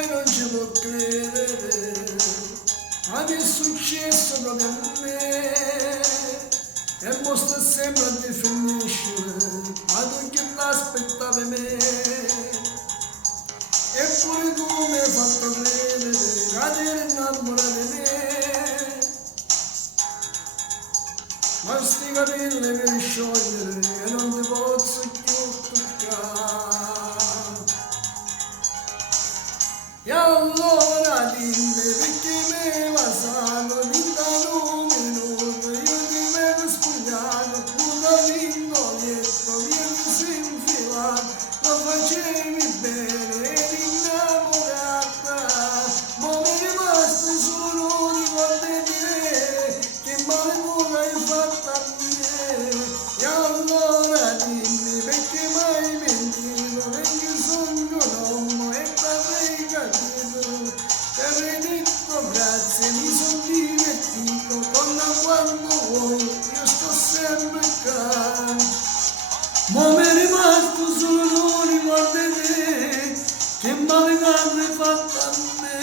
mai non ci può credere, ma che è successo proprio a me? E mo sto sempre a difendere, ma tu che l'aspettavi me? Eppure tu mi hai fatto credere, che ti eri innamorata di me. Ma sti capelli per sciogliere, e non ti posso più toccare. E allora dimmi perché mi basato lontano minuto, io ti vedo spogliato, nuda lindo lieto, io mi si infilato, lo facevi bene, eri innamorata, ma mi è rimasto solo un ricordo di te, che male tu l'hai fatta a me. E allora dimmi perché mai mentito, perché sono un uomo e t'avrei capito, ti avrei detto grazie, mi sono divertito, torna quando vuoi, io sto sempre qua. Ma mi è rimasto solo un ricordo di te, che male l'hai fatta a me.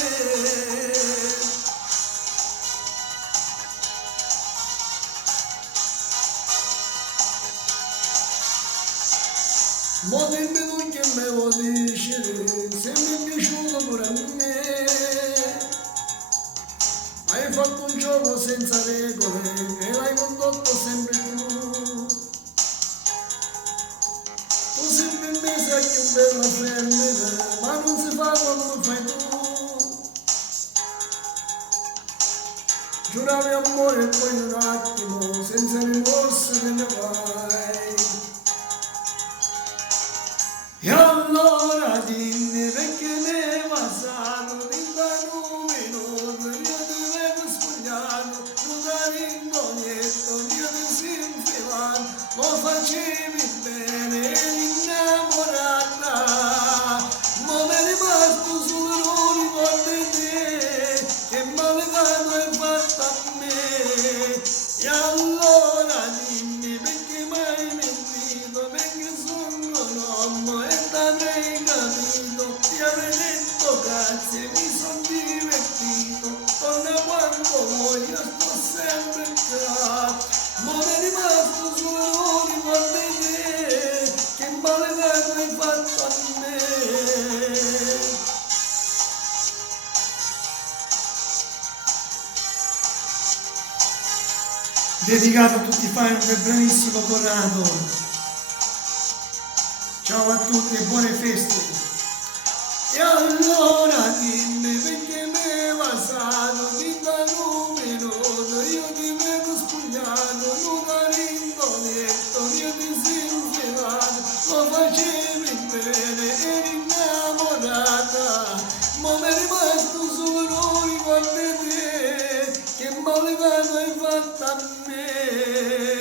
Ma dimmi tu che me vuoi dire, se mi è piaciuto pure a me. Hai fatto un gioco senza regole e l'hai condotto sempre tu. Tu sempre in mese a che bella femmina, ma non si fa quando lo fai tu. Giuravi amore e poi un attimo, senza rimorso te ne vai. E allora dimmi perché mi hai basato lontano minuto, io ti vedo spogliato, nuda lindo lieto, io ti si infilato, lo facevi bene, eri innamorata, ma mi è rimasto solo un ricordo di te, che male hai fatto a me. E allora dimmi perché mai mentito, perché sono un uomo e t'avrei capito, ti avrei detto grazie, mi sono divertito, torna quando vuoi, io sto sempre qua. Ma mi è rimasto solo un ricordo di te, che male hai fatto a me. Dedicato a tutti i fan del bravissimo Corrado. Ciao a tutti e buone feste. E allora dimmi perché mi hai basato lontano minuto, io ti vedo spogliato, nuda lindo lieto, io ti si infilato, lo facevi bene, eri innamorata, ma mi è rimasto solo un ricordo di te, che male hai fatto a me.